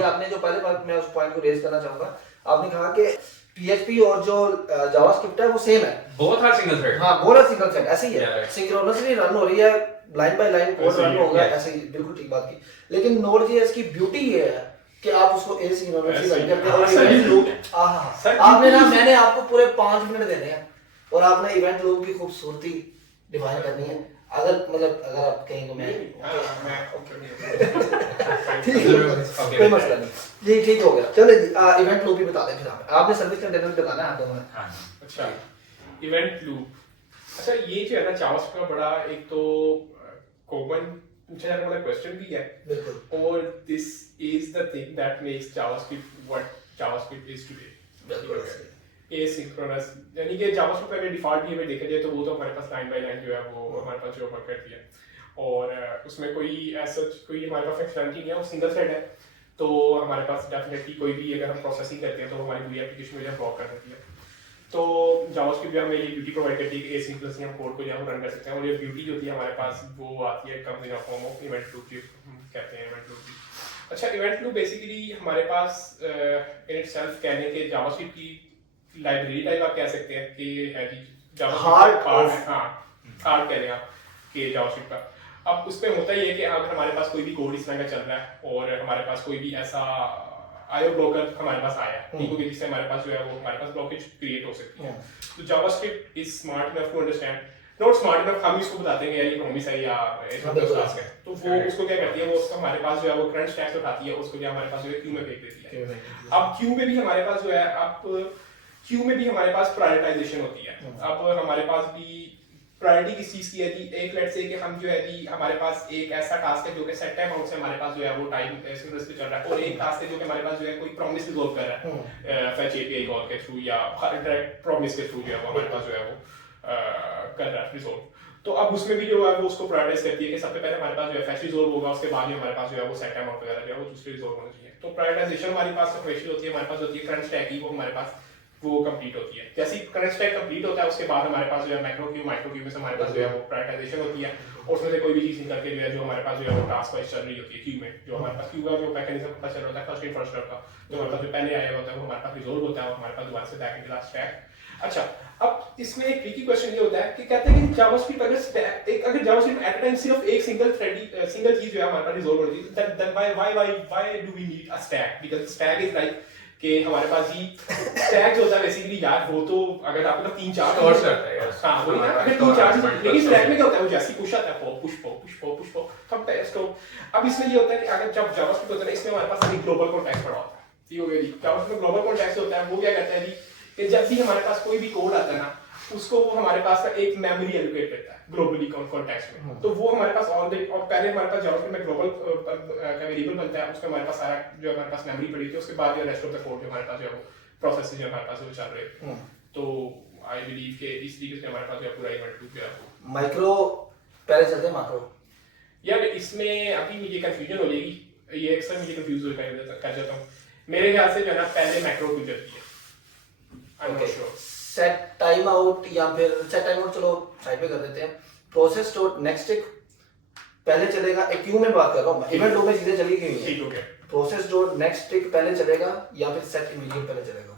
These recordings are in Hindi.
ये आपने जो पहले बात, मैं उस पॉइंट को रेज करना चाहूंगा, आपने कहा कि PHP और जो जावास्क्रिप्ट है वो सेम है, बोथ आर सिंगल थ्रेड। हाँ बोला सिंगल थ्रेड ऐसे ही Yeah, है, right. सिंक्रोनसली रन हो रही है, लाइन बाय लाइन कोड ऐसे रन ही, होगा, yes. ऐसे ही बिल्कुल ठीक बात की। लेकिन Node.js की ब्यूटी ये है कि आप उसको एसिंक्रोनसली रन करते हैं और सर, इवेंट लूप, सर, आपने ना, beauty- मैंने आपको पूरे 5 मिनट देने हैं और आपने इवेंट लूप की खूबसूरती डिफाइन करनी है। अगर मतलब अगर आप कहीं को मैं ठीक है, कोई मसला नहीं जी, ठीक हो गया। चलो जी, इवेंट लूप ही बता दें फिर आपने सर्विस कंटेनर बताना है आप दोनों ने। अच्छा, इवेंट लूप, अच्छा ये जो है ना जावास्क्रिप्ट का बड़ा एक तो कॉमन पूछा जाने वाला क्वेश्चन भी है, बिल्कुल, और this is the thing that makes JavaScript what JavaScript is today. Asynchronous, यानी कि जावास्क्रिप्ट का डिफॉल्ट भी हमें देखा जाए तो वो तो हमारे पास लाइन बाय लाइन जो है वो हमारे पास जो वर्क करती है, और उसमें कोई ऐसा कोई हमारे पास फंक्शनैलिटी नहीं है, वो सिंगल थ्रेड है। तो हमारे पास डेफिनेटली कोई भी अगर हम प्रोसेसिंग करते हैं तो हमारी पूरी एप्लीकेशन में ब्लॉक कर देती है। तो जावास्क्रिप्ट जो हमें ये ब्यूटी प्रोवाइड करती है कि एसिंक्रोनसली हम कोड को जो है रन कर सकते हैं, और ये ब्यूटी जो होती है हमारे पास वो आती है comes in a form of event loop, कहते हैं इवेंट लूप। अच्छा, इवेंट लूप बेसिकली हमारे पास इन इटसेल्फ कहने के जावास्क्रिप्ट की लाइब्रेरी टाइप आप कह सकते हैं कि है जी जावास्क्रिप्ट हार्ड कह रहे हैं आप कि जावास्क्रिप्ट का। अब उसमें होता ही है कि अगर हमारे पास कोई भी कोड इस तरह का चल रहा है और हमारे पास कोई भी ऐसा आईओ ब्लॉकर हमारे पास आया है, ठीक है, जिससे हमारे पास जो है वो हमारे पास ब्लॉकेज क्रिएट हो सकती है। तो JavaScript is smart enough to understand, not smart enough, हम इसको बताते हैं यार ये प्रॉमिस है या ऐसा कुछ टास्क है, तो वो उसको क्या करती है, वो उसको हमारे पास जो है वो करंट स्टैक उठाती है, उसको जो हमारे पास जो है क्यू में फेंक देती है। अब क्यू में भी हमारे पास जो है, अब क्यू में भी हमारे पास प्रायोरिटाइजेशन होती है। अब हमारे पास भी प्रायोरिटी किस चीज की है जी, एक लेट्स से कि हम जो है जी हमारे पास एक ऐसा टास्क है जो कि सेट टाइम आउट से हमारे पास जो है वो टाइम सिंगल्स पे चल रहा है, और एक टास्क है जो कि हमारे पास जो है कोई प्रॉमिस रिजॉल्व कर रहा है फेच एपीआई कॉल के थ्रू या डायरेक्ट प्रॉमिस के थ्रू जो है वो हमारे पास जो है वो कर रहा है रिजॉल्व। तो अब उसमें भी जो है वो उसको प्रायोरिटाइज करती है कि सबसे पहले हमारे पास जो है फेच रिजॉल्व होगा, उसके बाद ही हमारे पास जो है वो सेट टाइम आउट वगैरह जो है वो दूसरे रिजॉल्व होना चाहिए। तो प्रायोरिटाइजेशन हमारे पास ऑपरेशन होती है, हमारे पास होती है करंट स्टैक की, वो हमारे पास वो कंप्लीट होती है। जैसे ही करंट स्टैक कंप्लीट होता है उसके बाद हमारे पास जो है मैक्रो क्यू माइक्रो क्यू में से हमारे पास जो है वो प्रायोरिटाइजेशन होती है, और उसमें से कोई भी चीज निकल के जो है जो हमारे पास जो है वो टास्क वाइज चल रही होती है क्यू में। जो हमारे पास क्यू का जो मैकेनिज्म पता चल रहा होता है फर्स्ट इन फर्स्ट सर्व का, जो हमारे पास जो पहले आया होता है वो हमारे पास रिजॉल्व होता है और हमारे पास दोबारा से बैक इन लास्ट स्टैक। अच्छा, अब इसमें एक ट्रिकी क्वेश्चन ये होता है कि कहते हैं कि जावास्क्रिप्ट अगर जावास्क्रिप्ट एट टाइम सिर्फ एक सिंगल चीज जो है हमारे पास रिजॉल्व होनी चाहिए, then why do we need a stack, because stack is like कि हमारे पास ही स्टैक जो होता है बेसिकली यार वो तो अगर आपके पास 3-4 स्टोर करता है यार, हां वही ना, अगर 3-4 लेकिन स्टैक में क्या होता है, वो जैसे पुश आता है पुश सब टेस्ट हो। अब इसमें ये होता है कि अगर जब जावास्क्रिप्ट होता है इसमें हमारे पास एक ग्लोबल कॉन्टेक्स्ट पड़ा होता है, ठीक हो गया जी। जावास्क्रिप्ट में ग्लोबल कॉन्टेक्स्ट होता है, वो क्या करता है जी कि जब भी हमारे पास कोई भी कोड आता है ना, उसको वो हमारे पास का एक मेमोरी एलोकेट करता है ग्लोबली कॉन्टेक्स्ट में। तो वो हमारे पास और पहले हमारे पास जावास्क्रिप्ट में ग्लोबल का वेरिएबल बनता है, उसमें हमारे पास सारा जो हमारे पास मेमोरी पड़ी थी, उसके बाद जो रेस्ट ऑफ द कोड जो हमारे पास जो प्रोसेस जो हमारे पास वो चल रहे हैं। तो आई बिलीव के इस तरीके से हमारे पास जो पूरा इवेंट लूप जो है माइक्रो पहले चलते हैं माइक्रो। यार इसमें अभी मुझे कंफ्यूजन हो जाएगी, ये अक्सर मुझे कंफ्यूज कर जाता हूँ। मेरे ख्याल से जो है ना पहले मैक्रो क्यों चलती है, I am not sure. Set time out या फिर सेट टाइम आउट चलो साइड पे कर देते हैं, प्रोसेस डॉट नेक्स्ट टिक पहले चलेगा, एक क्यू में बात कर रहा हूं, इवेंट लूप में चीजें चली गई हैं, ठीक हो गया। प्रोसेस डॉट नेक्स्ट टिक पहले चलेगा या फिर सेट इमीडिएट पहले चलेगा?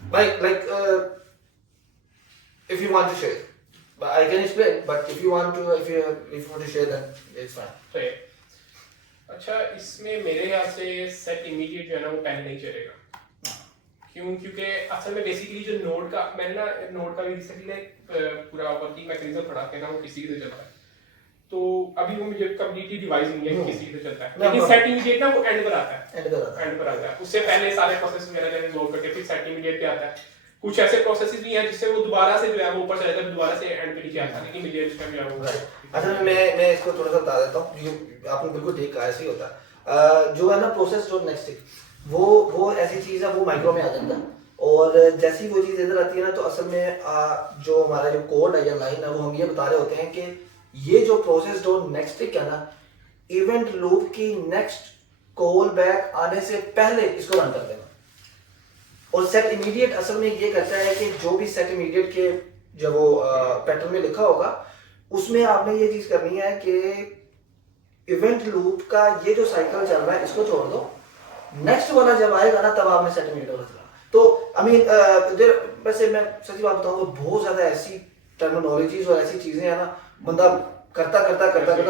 like if you want to share, but I can explain, but if you want to share then it's fine. तो ये अच्छा, इसमें मेरे ख्याल से सेट इमीडिएट जो है ना वो पहले नहीं चलेगा। क्योंकि असल में बेसिकली जो नोड का मैंने ना नोड का भी रिसेंटली पूरा वर्किंग मैकेनिज्म पढ़ा के ना वो किसी से चलता है, तो अभी वो मुझे कंप्लीटली डिवाइस नहीं है कि किसी से चलता है, लेकिन सेट इमीडिएट ना वो एंड पर आता है, उससे पहले सारे प्रोसेस वगैरह जो रिजॉल्व करके फिर सेट इमीडिएट पे आता है। कुछ ऐसे प्रोसेसेस भी हैं जिससे वो दोबारा से जो है वो ऊपर चला जाता है, दोबारा से एंड पे नीचे आता है, लेकिन इमीडिएट टाइम जो है वो अच्छा मैं इसको थोड़ा सा बता देता हूँ, आपने बिल्कुल ठीक कहा, ऐसे ही होता है। जो है ना प्रोसेस डॉट नेक्स्ट टिक, वो ऐसी चीज है, वो माइक्रो में आ जाता है, और जैसी वो चीज इधर आती है ना, तो असल में जो हमारा जो कोड है या लाइन है वो हम ये बता रहे होते हैं कि ये जो प्रोसेस डॉट नेक्स्ट टिक है ना, इवेंट लूप की नेक्स्ट कॉल बैक आने से पहले इसको रन कर देना। और सेट इमीडिएट असल में ये करता है कि जो भी सेट इमीडिएट के जब वो पैटर्न में लिखा होगा उसमें आपने ये चीज करनी है कि इवेंट लूप का ये जो साइकिल चल रहा है इसको छोड़ दो, नेक्स्ट वाला जब आएगा ना तब आपने सेंटीमीटर बदला। तो आई मीन वैसे मैं सच्ची बात बताऊँ बहुत ज्यादा ऐसी टर्मिनोलॉजीज और ऐसी चीजें हैं ना, बंदा करता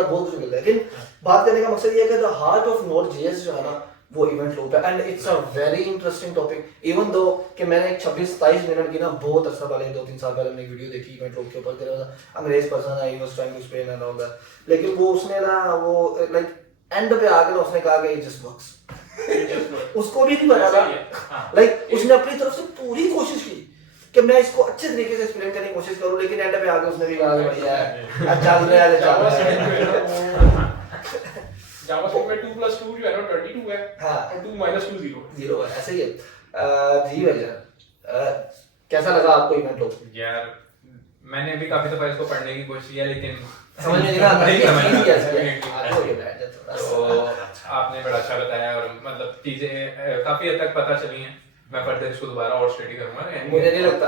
बहुत कुछ मिलता है। लेकिन बात करने का मकसद ये है कि the heart of node JS जो है ना वो इवेंट लूप है, and it's a very interesting topic. Even though कि मैंने एक 26-27 मिनट की ना बहुत अर्सा पहले 2-3 साल पहले मैंने एक वीडियो देखी इवेंट लूप के ऊपर, तेरा अंग्रेज पर्सन है, he was trying to explain and all that, लेकिन वो उसने ना वो लाइक एंड पे आके ना उसने कहा कि इट जस्ट वर्क्स। उसको भी नहीं पता था, लाइक उसने अपनी तरफ से पूरी कोशिश की कि मैं इसको अच्छे तरीके से एक्सप्लेन करने की कोशिश करूं, लेकिन एंड पे आके उसने भी कहा कि भैया चल रहा है जावास्क्रिप्ट में 2 + 2 जो है ना 22 है, हाँ, और 2 - 2 0 है, ऐसे ही है। जी भैया कैसा लगा आपको इवेंट लूप? यार मैंने भी काफी दफा इसको पढ़ने की कोशिश की लेकिन समझ में नहीं आता नहीं समझ में कैसे आता। है। आगे हो गया बैठ जाता तो आपने बड़ा अच्छा बताया और मतलब चीजें काफी हद तक पता चली हैं। मैं फर्दर इसको दोबारा और स्टडी करूंगा। मुझे नहीं लगता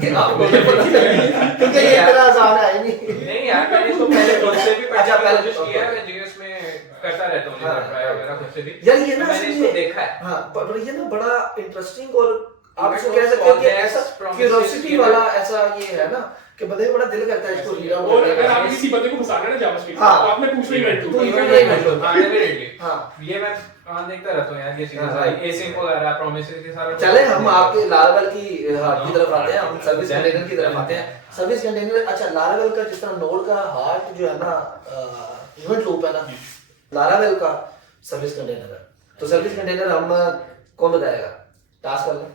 कि आपको भी पता चलेगी, क्योंकि ये इतना आसान है नहीं। नहीं यार मैंने इसको पहले खुद से भी अच्छा, पढ़ने पहले की कोशिश की है, मैं जीएस में करता रहता हूँ हाँ, ट्राई वगैरह खुद से भी। यार ये ना मैंने इसको देखा है। हाँ, पर ये ना बड़ा इंटरेस्टिंग और आप Even इसको though कह सकते हो कि complex ऐसा promises क्यूरियोसिटी की वाला ऐसा ये है ना कि बंदे को बड़ा दिल करता है इसको रीड आउट और अगर करने आप का। किसी बंदे को फंसाना है ना जावास्क्रिप्ट हाँ, तो आपने पूछना ही इवेंट तो लूप। इवेंट नहीं इवेंट लूप। हाँ डेफिनेटली। हाँ, ये मैं देखता रहता हूँ यार ये चीजें हाँ, सारी एसिंक वगैरह प्रोमिसेस के सारे। चले हम आपके लारावेल की हार्ट की तरफ आते हैं, हम सर्विस कंटेनर की तरफ आते हैं। सर्विस कंटेनर, अच्छा लारावेल का जिस तरह नोड का हार्ट जो है ना इवेंट लूप है ना, लारावेल का सर्विस कंटेनर है। तो सर्विस कंटेनर हम कौन बताएगा? टास्क वाला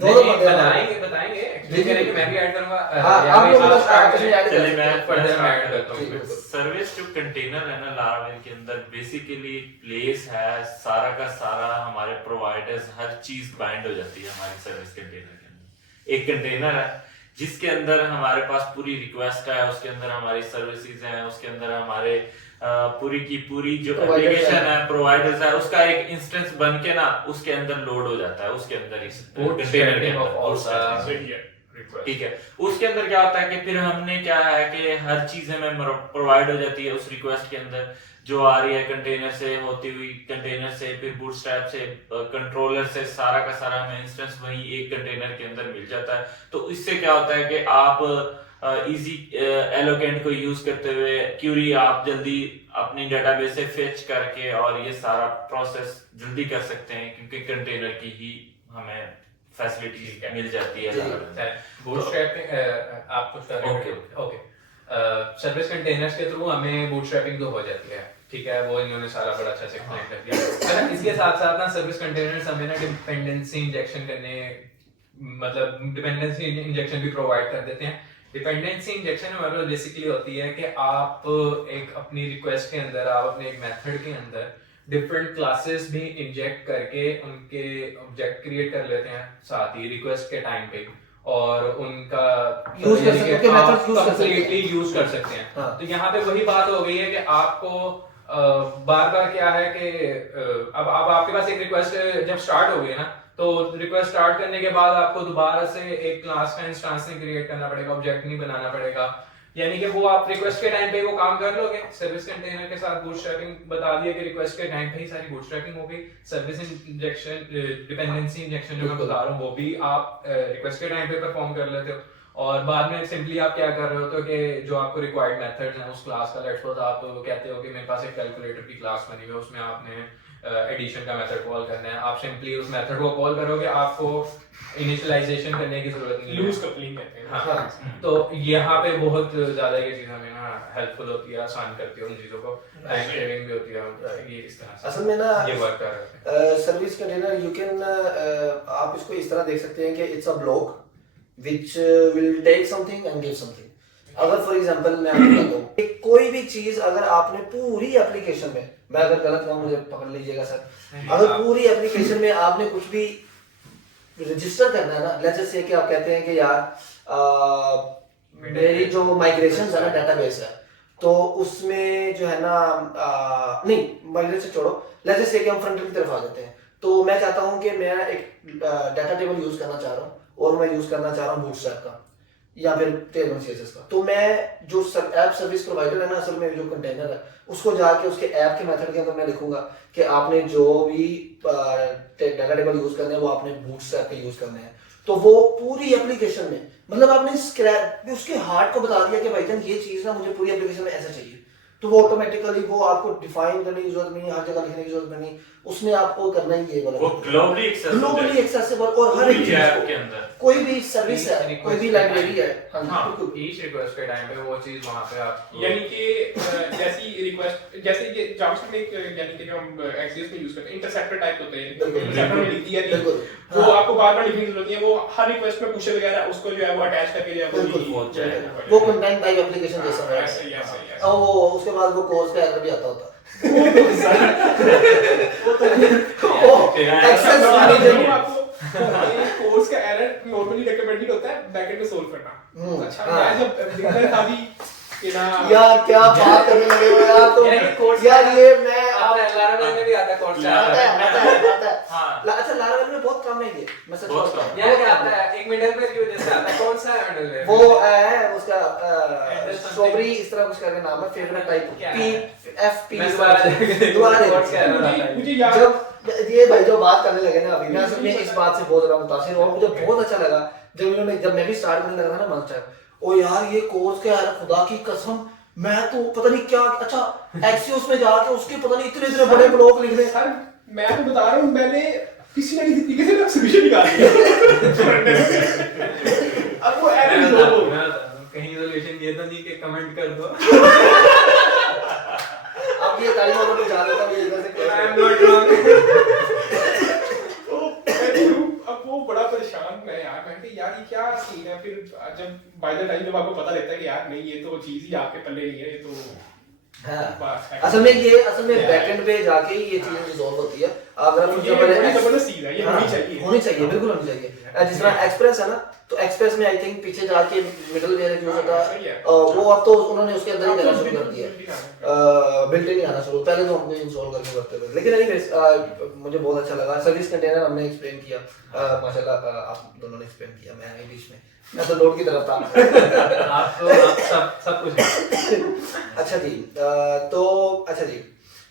दोनों बताएंगे एक्चुअली करेंगे, मैं भी ऐड करूंगा। हाँ, आप लोग मतलब स्टार्ट इसमें ऐड चलिए कर मैं फर्दर मैं ऐड करता ठीक है। हूँ। सर्विस जो कंटेनर है ना लारावेल के अंदर बेसिकली प्लेस है, सारा का सारा हमारे प्रोवाइडर्स हर चीज बाइंड हो जाती है हमारी सर्विस कंटेनर के अंदर। एक कंटेनर है जिसके अंदर हमारे पास पूरी रिक्वेस्ट है, उसके अंदर हमारी सर्विसेज हैं, उसके अंदर हमारे पूरी की पूरी जो एप्लीकेशन है प्रोवाइडर्स है उसका एक इंस्टेंस बन के ना उसके अंदर लोड हो जाता है, उसके अंदर इस कंटेनर के अंदर। ठीक है, उसके अंदर क्या होता है कि फिर हमने क्या है कि हर चीज हमें प्रोवाइड हो जाती है उस रिक्वेस्ट के अंदर जो आ रही है कंटेनर से होती हुई, कंटेनर से फिर बूटस्ट्रैप से कंट्रोलर से सारा का सारा हमें इंस्टेंस वही एक कंटेनर के अंदर मिल जाता है। तो इससे क्या होता है कि आप इजी एलोकेंट को यूज करते हुए क्यूरी आप जल्दी अपनी डेटाबेस से फेच करके और ये सारा प्रोसेस जल्दी कर सकते हैं क्योंकि कंटेनर की ही हमें फैसिलिटी मिल जाती है। बूटस्ट्रैपिंग आप कुछ कर रहे हो? ओके, सर्विस कंटेनर्स के थ्रू हमें बूटस्ट्रैपिंग तो हो जाती है, ठीक है, वो इन्होंने सारा बड़ा अच्छा से एक्सप्लेन कर दिया। है ना? इसके साथ साथ ना सर्विस कंटेनर्स हमें ना डिपेंडेंसी इंजेक्शन करने, मतलब डिपेंडेंसी इंजेक्शन भी प्रोवाइड कर देते हैं। डिपेंडेंसी इंजेक्शन हमारे पास बेसिकली होती है कि आप एक अपनी रिक्वेस्ट के अंदर, आप अपने एक मेथड के अंदर डिफरेंट क्लासेस भी इंजेक्ट करके उनके ऑब्जेक्ट क्रिएट कर लेते हैं साथ ही रिक्वेस्ट के टाइम पे, और उनका यूज कर सकते हैं, मेथड यूज कर सकते हैं, कंप्लीटली यूज कर सकते हैं। हाँ। तो यहाँ पे वही बात हो गई है कि आपको बार बार क्या है कि अब आपके पास एक रिक्वेस्ट जब स्टार्ट हो गई ना, तो रिक्वेस्ट स्टार्ट करने के बाद आपको दोबारा से एक क्लास का इंस्टेंस नहीं क्रिएट करना पड़ेगा, ऑब्जेक्ट नहीं बनाना पड़ेगा, यानी कि वो आप रिक्वेस्ट के टाइम पे वो काम कर लोगे। सर्विस कंटेनर के साथ बूटस्ट्रैपिंग बता दिया कि रिक्वेस्ट के टाइम पे ही सारी बूटस्ट्रैपिंग हो गई। सर्विस इंजेक्शन, डिपेंडेंसी इंजेक्शन जो मैं बता रहा हूँ वो भी आप रिक्वेस्ट के टाइम पे परफॉर्म कर लेते हो, और बाद में सिंपली आप क्या कर रहे होते हो कि जो आपको रिक्वायर्ड मेथड्स हैं उस क्लास का, लेट्स सपोज आप कहते हो कि मेरे पास एक कैलकुलेटर की क्लास बनी हुई है, उसमें आपने एडिशन का मेथड कॉल करना है, आप सिंपली उस मेथड को कॉल करोगे, आपको इनिशियलाइजेशन करने की जरूरत नहीं है, लूज कपलिंग कहते हैं। हाँ। तो यहाँ पे बहुत ज्यादा ये चीज हमें ना हेल्पफुल होती है, आसान करती है उन चीजों को, टाइम सेविंग भी होती है। ये इस तरह से असल में ना ये वर्क कर रहे हैं। सर्विस कंटेनर यू कैन आप इसको इस तरह देख सकते हैं कि it's a block which will take something and give something. अगर फॉर एग्जांपल मैं आपको बताता हूँ कि कोई भी चीज अगर आपने पूरी एप्लीकेशन में, मैं अगर गलत कहूँ मुझे पकड़ लीजिएगा सर, अगर पूरी एप्लीकेशन में आपने कुछ भी रजिस्टर करना है ना, लेट्स जस्ट से कि आप कहते हैं कि यार मेरी जो माइग्रेशन है ना डेटाबेस है, तो उसमें जो है ना नहीं माइग्रेशन छोड़ो, लेट्स जस्ट से कि हम फ्रंट एंड की तरफ आ जाते हैं। तो मैं चाहता हूँ कि मैं एक डाटा टेबल यूज करना चाह रहा हूँ और मैं यूज करना चाह रहा हूँ बूटस्ट्रैप का। या फिर टेबल सीएसएस का, तो मैं जो ऐप सर्विस प्रोवाइडर है ना, असल में जो कंटेनर है उसको जाके उसके ऐप के मेथड के अंदर मैं लिखूंगा कि आपने जो भी डाटा टेबल यूज करने हैं वो आपने बूटस्ट्रैप के यूज करने हैं, तो वो पूरी एप्लीकेशन में मतलब आपने स्क्रैप उसके हार्ट को बता दिया कि भाईजान ये चीज ना मुझे पूरी एप्लीकेशन में ऐसा चाहिए, तो वो ऑटोमेटिकली वो आपको डिफाइन करने की जरूरत नहीं, हर जगह लिखने की जरूरत नहीं, उसने आपको करना ही ये वाला, वो ग्लोबली एक्सेसिबल और हर एक चीज ऐप के अंदर कोई भी सर्विस है, कोई भी लाइब्रेरी है, हाँ बिल्कुल ईच रिक्वेस्ट के टाइम पे वो चीज वहां पे आप यानी कि जैसी रिक्वेस्ट जैसे कि जावास्क्रिप्ट में एक यानी कि जो हम एक्सिस में यूज करते हैं इंटरसेप्टर टाइप होते हैं, इंटरसेप्टर में लिख दिया बिल्कुल, वो हाँ। आपको बार-बार लिखने की जरूरत नहीं है, वो हर रिक्वेस्ट में पूछे वगैरह उसको जो है वो अटैच करके जो है बिल्कुल, वो वो कंटेंट टाइप एप्लीकेशन जैसा है, ऐसे ही ऐसे ही और वो उसके बाद वो कोर्स का एरर भी आता होता है, एक्सेस मैनेजर आपको कोर्स का एरर नॉर्मली रिकमेंडेड होता है बैकएंड में सोल्व करना। अच्छा हाँ। मैं जब दिखता था अभी कि ना यार क्या बात करने लगे हो यार, तो यार ये मैं आप लारावेल में भी आता है कोर्स आता है हाँ। अच्छा लारावेल में बहुत कम है ये, मैं सच बहुत बोलता हूँ, यार क्या आता है एक मिडलवेयर की वजह से आता है, कौन सा है मिडलवेयर? वो है उसका Address something. स्ट्रॉबेरी इस तरह कुछ करके नाम है, फेवरेट टाइप क्या पी है? एफ पी मैं दोबारा कोर्स का एरर आता है। मुझे याद जब ये भाई जो बात करने लगे ना अभी, मैं असल में इस बात से बहुत ज्यादा मुतासिर हुआ, मुझे बहुत अच्छा लगा जब मैं भी स्टार्ट करने लगा था ना मंच टाइप, ओ यार ये कोर्स क्या है, खुदा की कसम मैं तो पता नहीं क्या, अच्छा एक्सियोस में जाके उसके पता नहीं इतने इतने बड़े ब्लॉक लिख रहे, सर मैं तो बता रहा हूँ मैंने किसी ना किसी तरीके से ना सॉल्यूशन निकाल दिया। अब वो एरर मैं जो बता हो दूं, कहीं सोल्यूशन ये तो नहीं कि कमेंट कर दो अब ये तारीफ वालों को जा देता हूं ये इधर से आई एम नॉट रॉन्ग। तो मैं हूँ अब वो बड़ा परेशान मैं यार, मैं कि यार ये क्या सीन है, फिर जब बाय द टाइम जब आपको पता लगता है कि यार नहीं ये तो चीज ही आपके पल्ले नहीं है, ये तो हाँ। असल में बैकएंड पे जाके ही ये चीजें रिजॉल्व होती है, अगर ये बड़ी जबरदस्त चीज है, ये होनी चाहिए, होनी चाहिए, बिल्कुल होनी चाहिए। जिस तरह एक्सप्रेस है ना, तो एक्सप्रेस में आई थिंक पीछे जाके मिडलवेयर यूज होता है, वो अब तो उन्होंने उसके अंदर ही करना शुरू कर दिया, बिल्ट इन आना शुरू, पहले तो हमको इंस्टॉल करके करते थे, लेकिन एनीवेज मुझे बहुत अच्छा लगा। सर्विस कंटेनर हमने एक्सप्लेन किया, माशाल्लाह आप दोनों ने एक्सप्लेन किया, मैं नहीं बीच में, मैं तो लोड की तरफ था। आप सब कुछ अच्छा जी, तो अच्छा जी,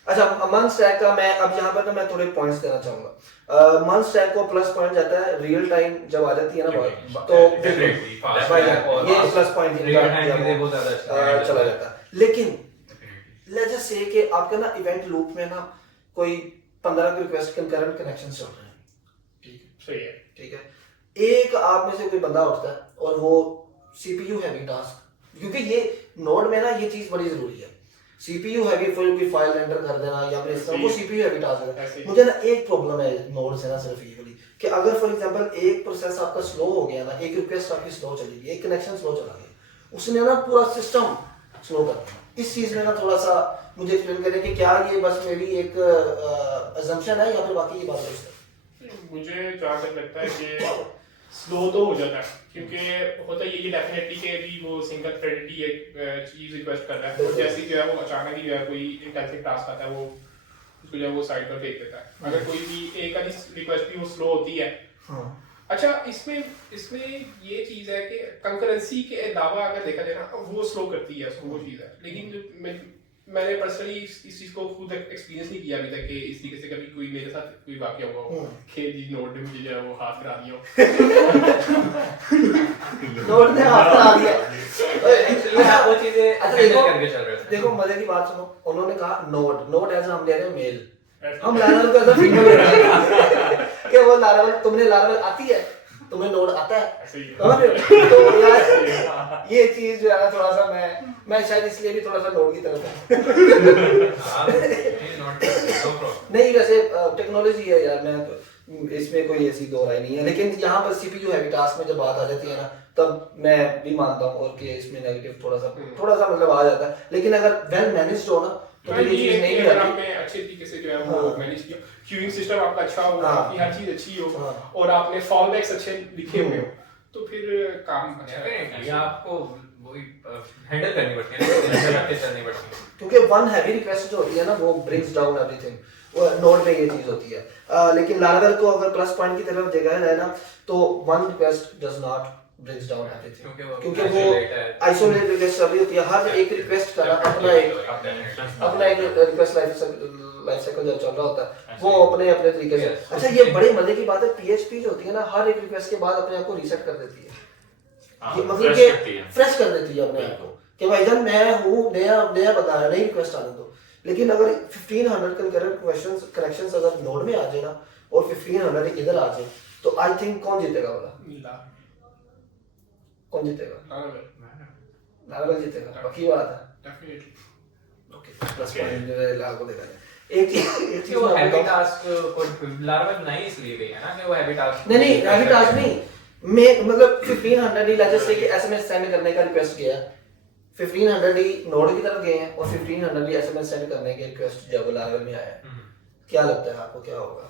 अच्छा मंथ स्टैक का मैं अब यहाँ पर ना मैं थोड़े पॉइंट्स देना चाहूंगा। मंथ स्टैक को प्लस पॉइंट जाता है रियल टाइम जब आ जाती है ना बात, तो Definitely, fast भाई track और ये fast plus point real time चीजें बहुत ज्यादा अच्छी हैं। चला जाता है। लेकिन लेट्स जस्ट से कि आपका ना इवेंट लूप में ना कोई 15 रिक्वेस्ट कंकरेंट कनेक्शन चल रहे हैं, ठीक है, सही है, ठीक है, एक आप में से कोई बंदा उठता है और वो सीपीयू हैवी टास्क, क्योंकि ये नोड में ना ये चीज बड़ी जरूरी है, सीपीयू हैवी कोई फाइल एंटर कर देना या फिर इस तरह वो सीपीयू हैवी टास्क है। मुझे ना एक प्रॉब्लम है नोड से ना सिर्फ ये वाली कि अगर फॉर एग्जांपल एक प्रोसेस आपका स्लो हो गया ना, एक रिक्वेस्ट आपकी स्लो चली गई, एक कनेक्शन स्लो चला गया, उसने ना पूरा सिस्टम स्लो कर दिया। इस चीज में ना थोड़ा सा मुझे एक्सप्लेन करें कि क्या ये बस मेरी एक अजम्पशन है या फिर बाकी ये बात है? मुझे जहाँ तक लगता है कि स्लो तो हो जाता है, क्योंकि होता ये कि डेफिनेटली कि अभी वो सिंगल थ्रेडेड ही एक चीज रिक्वेस्ट कर रहा है, तो जैसे ही जो है वो अचानक ही जो है कोई इंटेंसिव टास्क आता है वो उसको जो है वो साइड पर फेंक देता है। अगर कोई भी एक आधी रिक्वेस्ट भी वो स्लो होती है। अच्छा इसमें ये चीज है कि कंकरेंसी के अलावा अगर देखा जाए ना वो स्लो करती है उसको, वो चीज है, लेकिन जो मैंने पर्सनली इस चीज को खुद एक्सपीरियंस नहीं किया अभी तक कि इस तरीके से कभी कोई मेरे साथ कोई वाकया हुआ हो कि जी नोट ने मुझे जो है वो हाथ करा दिया हो। नोट ने हाथ करा दिया। एक्चुअली वो चीजें अच्छा हैंडल करके चल रहे थे। देखो मजे की बात सुनो, उन्होंने कहा नोट एज हम ले रहे हैं मेल, हम लारावेल को एज अ फीमेल ले रहे हैं कि वो लारावेल, तुमने लारावेल आती है, तुम्हें नोट आता है, समझ रहे हो? तो यार ये चीज जो है थोड़ा सा मैं शायद इसलिए भी थोड़ा सा नोट की तरफ नहीं, वैसे टेक्नोलॉजी है यार, मैं इसमें कोई ऐसी दो राय नहीं है, लेकिन यहाँ पर सीपीयू हैवी टास्क में जब बात आ जाती है ना तब मैं भी मानता हूँ और कि इसमें नेगेटिव थोड़ा सा मतलब आ जाता है, लेकिन अगर वेल मैनेज्ड हो ना तो ये चीज नहीं भी आती। आपने अच्छे तरीके से जो है वो मैनेज किया, क्यूइंग सिस्टम आपका अच्छा हो, आपकी हर चीज अच्छी हो और आपने फॉल बैक्स अच्छे लिखे हुए हो, तो फिर काम अच्छा है। ये आपको वही हैंडल करनी पड़ती है, चलनी पड़ती है, क्योंकि वन हैवी रिक्वेस्ट जो होती है ना वो ब्रिंग्स डाउन एवरीथिंग, वो नोड में ये चीज होती है। लेकिन लारावेल को अगर प्लस पॉइंट की तरफ जगह है ना तो one request does not brings down everything, क्योंकि क्योंकि वो आइसोलेट रिक्वेस्ट सर्वी होती है, हर एक रिक्वेस्ट का ना अपना एक रिक्वेस्ट लाइफ साइकिल जो चल रहा होता है वो अपने अपने तरीके से। अच्छा ये बड़े मजे की बात है, PHP जो होती है ना हर एक रिक्वेस्ट के बाद अपने आप को रीसेट कर देती है, ये मतलब कि फ्रेश कर देती है अपने आप को कि भाईजान मैं हूँ नया बता रहा, नई रिक्वेस्ट आने दो। लेकिन अगर 1500 कंकरेंट क्वेश्चंस करेक्शंस अगर नोड में आ जाए ना और 1500 इधर आ जाए तो आई थिंक कौन जीतेगा वाला, कौन जीतेगा? लारावेल जीतेगा, पक्की बात है। डेफिनेटली ओके प्लस पॉइंट लाल को देगा। एक चीज वो हैवी टास्क को लारावेल बनाई इसलिए गई है ना कि वो हैवी टास्क नहीं हैवी टास्क नहीं, मैं मतलब 1500 ही लेट्स से कि एसएमएस सेंड करने का रिक्वेस्ट किया, 1500 ही नोड की तरफ गए हैं और 1500 ही एसएमएस सेंड करने के रिक्वेस्ट जब लारावेल में आया है। क्या लगता है आपको क्या होगा?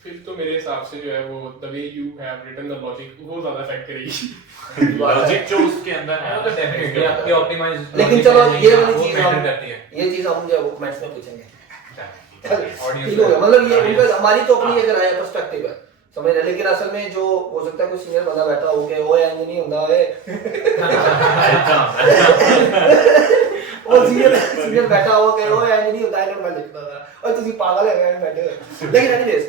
फिर तो मेरे हिसाब से जो है वो the way you have written the logic वो ज्यादा इफेक्ट करेगी। लॉजिक जो उसके अंदर है वो तो डेफिनेटली आपकी ऑप्टिमाइज। लेकिन चलो ये वाली चीज मैटर करती है, ये चीज हम जो कमेंट्स में पूछेंगे। ऑडियंस ठीक हो गया, मतलब ये उनका हमारी तो अपनी एक राय पर्सपेक्टिव है समझ रहे, लेकिन असल में जो हो सकता है कोई सीनियर बंदा बैठा हो के ओए इंज नहीं ਹੁੰਦਾ ਓਏ ਉਹ सीनियर बैठा हो के ओए इंज नहीं ਹੁੰਦਾ ਇਹਨਾਂ ਮੈਂ लिखਦਾ था और ਤੁਸੀਂ पागल है गए बैठे हो। लेकिन एनीवेज